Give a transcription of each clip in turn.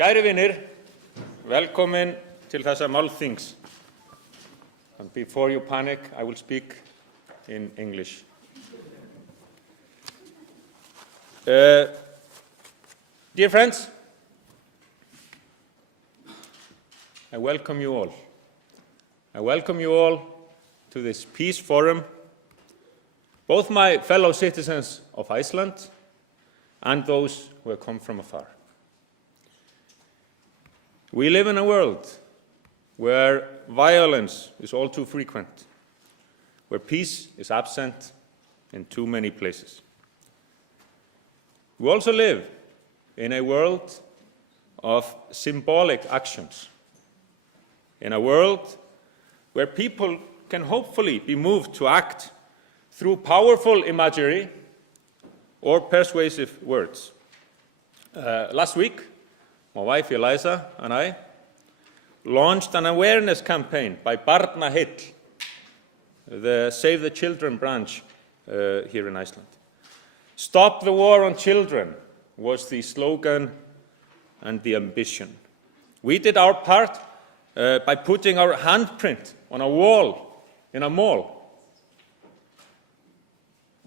Kæri vinir, velkomin til þessa málþings. And before you panic, I will speak in English. Dear friends, I welcome you all. I welcome you all to this Peace Forum, both my fellow citizens of Iceland and those who have come from afar. We live in a world where violence is all too frequent, where peace is absent in too many places. We also live in a world of symbolic actions, in a world where people can hopefully be moved to act through powerful imagery or persuasive words. Last week, my wife Eliza and I launched an awareness campaign by Barnaheill, the Save the Children branch here in Iceland. Stop the war on children was the slogan and the ambition. We did our part by putting our handprint on a wall in a mall.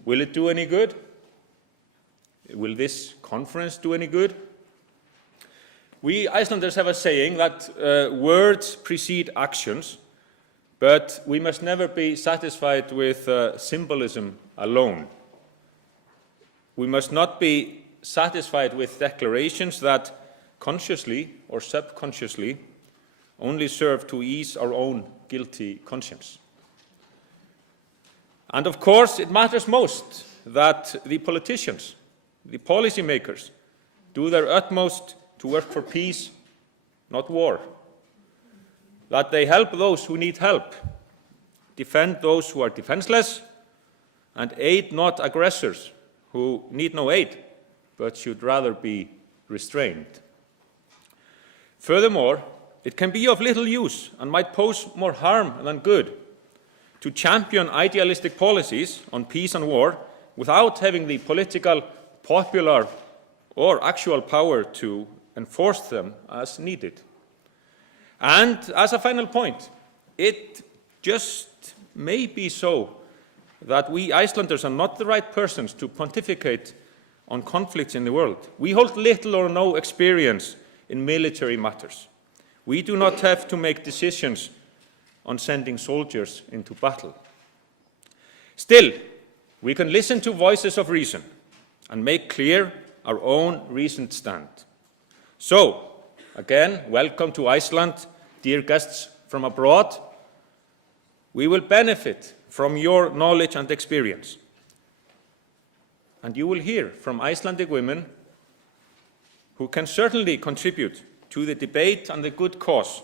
Will it do any good? Will this conference do any good? We Icelanders have a saying that words precede actions, but we must never be satisfied with symbolism alone. We must not be satisfied with declarations that consciously or subconsciously only serve to ease our own guilty conscience. And of course, it matters most that the politicians, the policymakers, do their utmost to work for peace, not war. That they help those who need help, defend those who are defenseless, and aid not aggressors who need no aid, but should rather be restrained. Furthermore, it can be of little use and might pose more harm than good to champion idealistic policies on peace and war without having the political, popular, or actual power to enforce them as needed. And as a final point, it just may be so that we Icelanders are not the right persons to pontificate on conflicts in the world. We hold little or no experience in military matters. We do not have to make decisions on sending soldiers into battle. Still, we can listen to voices of reason and make clear our own reasoned stand. So, again, welcome to Iceland, dear guests from abroad. We will benefit from your knowledge and experience. And you will hear from Icelandic women who can certainly contribute to the debate and the good cause,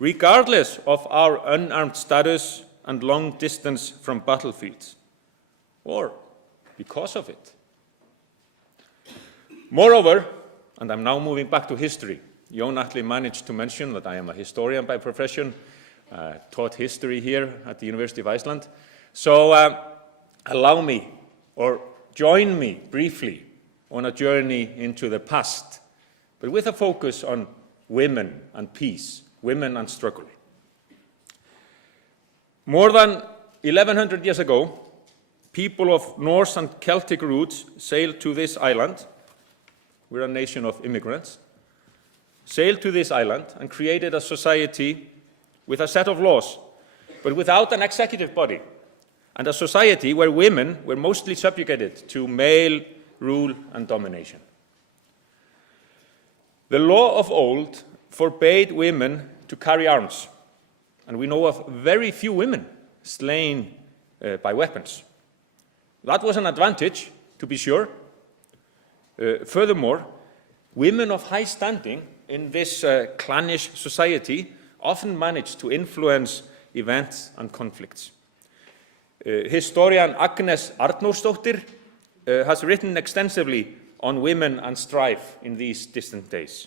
regardless of our unarmed status and long distance from battlefields, or because of it. Moreover, and I'm now moving back to history, Jón Atli managed to mention that I am a historian by profession, taught history here at the University of Iceland. So allow me, or join me briefly on a journey into the past, but with a focus on women and peace, women and struggle. More than 1100 years ago, people of Norse and Celtic roots sailed to this island. We're a nation of immigrants, sailed to this island and created a society with a set of laws, but without an executive body, and a society where women were mostly subjugated to male rule and domination. The law of old forbade women to carry arms, and we know of very few women slain by weapons. That was an advantage, to be sure. Furthermore, women of high standing in this clannish society often managed to influence events and conflicts. Historian Agnes Arnórsdóttir has written extensively on women and strife in these distant days.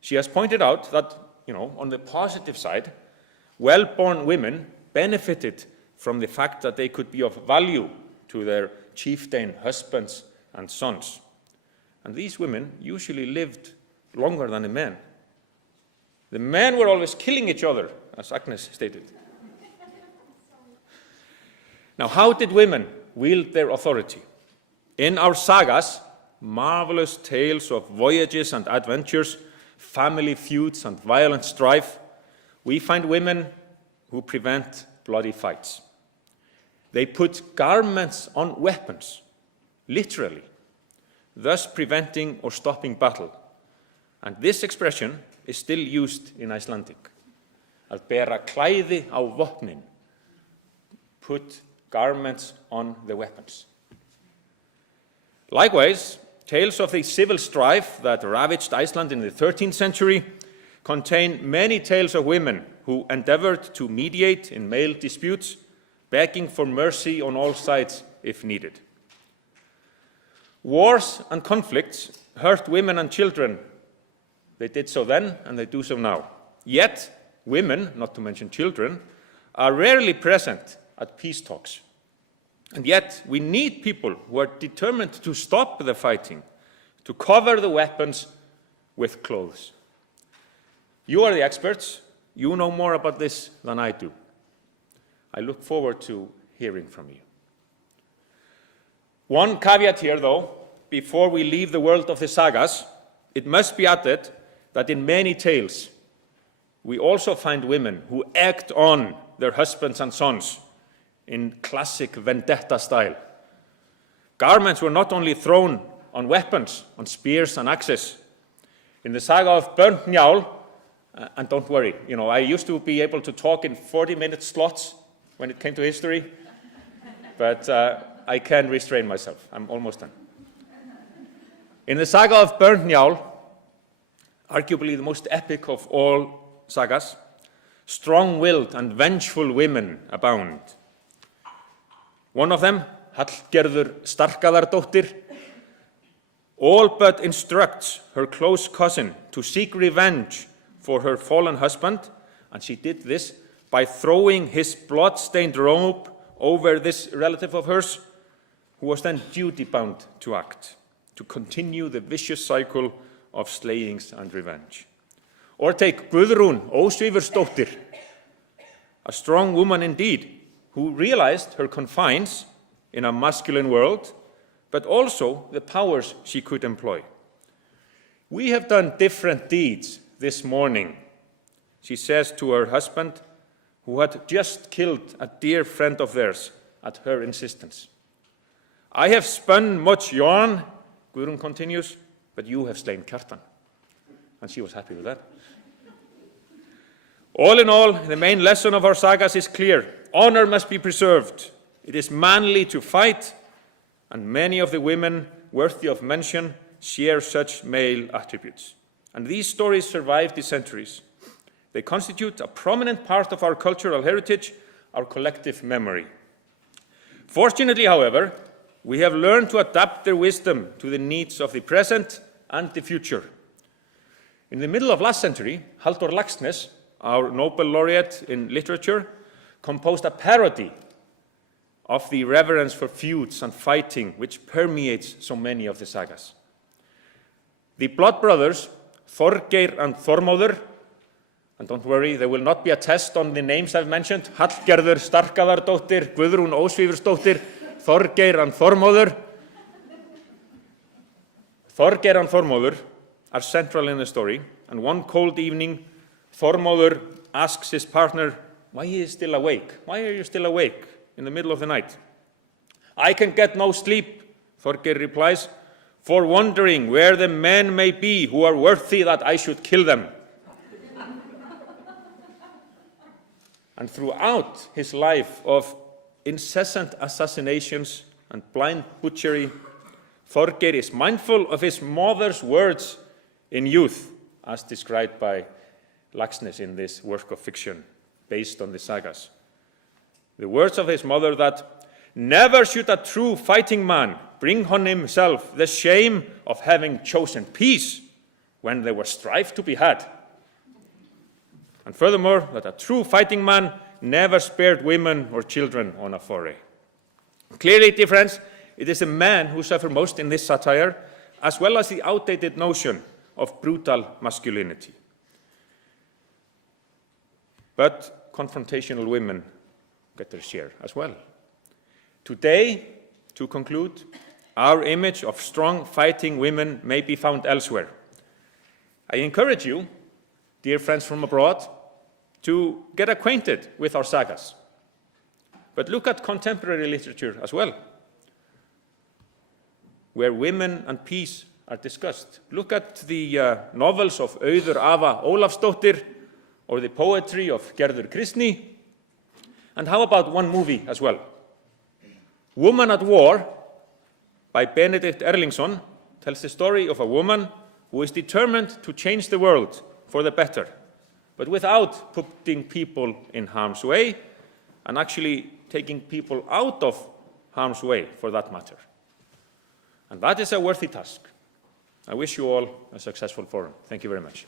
She has pointed out that, on the positive side, well-born women benefited from the fact that they could be of value to their chieftain husbands and sons. And these women usually lived longer than the men. The men were always killing each other, as Agnes stated. Now, how did women wield their authority? In our sagas, marvelous tales of voyages and adventures, family feuds and violent strife, we find women who prevent bloody fights. They put garments on weapons, literally, thus preventing or stopping battle. And this expression is still used in Icelandic. Að bera klæði á vopnin. Put garments on the weapons. Likewise, tales of the civil strife that ravaged Iceland in the 13th century contain many tales of women who endeavored to mediate in male disputes, begging for mercy on all sides if needed. Wars and conflicts hurt women and children. They did so then, and they do so now. Yet, women, not to mention children, are rarely present at peace talks. And yet, we need people who are determined to stop the fighting, to cover the weapons with clothes. You are the experts. You know more about this than I do. I look forward to hearing from you. One caveat here, though, before we leave the world of the sagas, it must be added that in many tales, we also find women who act on their husbands and sons in classic vendetta style. Garments were not only thrown on weapons, on spears and axes. In the saga of Burnt Njál, and don't worry, I used to be able to talk in 40-minute slots when it came to history, but I can restrain myself. I'm almost done. In the saga of Burnt Njál, arguably the most epic of all sagas, strong-willed and vengeful women abound. One of them, Hallgerður Starkaðardóttir, all but instructs her close cousin to seek revenge for her fallen husband, and she did this by throwing his blood-stained robe over this relative of hers, who was then duty-bound to act, to continue the vicious cycle of slayings and revenge. Or take Guðrún Ósvífursdóttir, a strong woman indeed, who realized her confines in a masculine world, but also the powers she could employ. We have done different deeds this morning, she says to her husband, who had just killed a dear friend of theirs at her insistence. I have spun much yarn, Guðrún continues, but you have slain Kjartan. And she was happy with that. All in all, the main lesson of our sagas is clear. Honor must be preserved. It is manly to fight, and many of the women worthy of mention share such male attributes. And these stories survive the centuries. They constitute a prominent part of our cultural heritage, our collective memory. Fortunately, however, we have learned to adapt their wisdom to the needs of the present and the future. In the middle of last century, Halldór Laxness, our Nobel laureate in literature, composed a parody of the reverence for feuds and fighting which permeates so many of the sagas. The blood brothers, Þorgeir and Þormóður, and don't worry, there will not be a test on the names I've mentioned, Hallgerður Starkaðardóttir, Guðrún Ósvífursdóttir, Þorgeir and Þormóður. Þorgeir and Þormóður are central in the story, and one cold evening, Þormóður asks his partner, why he is still awake? Why are you still awake in the middle of the night? I can get no sleep, Þorgeir replies, for wondering where the men may be who are worthy that I should kill them. And throughout his life of incessant assassinations and blind butchery, Þorgeir is mindful of his mother's words in youth, as described by Laxness in this work of fiction based on the sagas. The words of his mother that, never should a true fighting man bring on himself the shame of having chosen peace when there was strife to be had. And furthermore, that a true fighting man never spared women or children on a foray. Clearly, dear friends, it is the men who suffer most in this satire, as well as the outdated notion of brutal masculinity. But confrontational women get their share as well. Today, to conclude, our image of strong fighting women may be found elsewhere. I encourage you, dear friends from abroad, to get acquainted with our sagas. But look at contemporary literature as well, where women and peace are discussed. Look at the novels of Auður Ava Ólafsdóttir or the poetry of Gerður Kristný. And how about one movie as well? Woman at War by Benedikt Erlingsson tells the story of a woman who is determined to change the world for the better, but without putting people in harm's way and actually taking people out of harm's way for that matter. And that is a worthy task. I wish you all a successful forum. Thank you very much.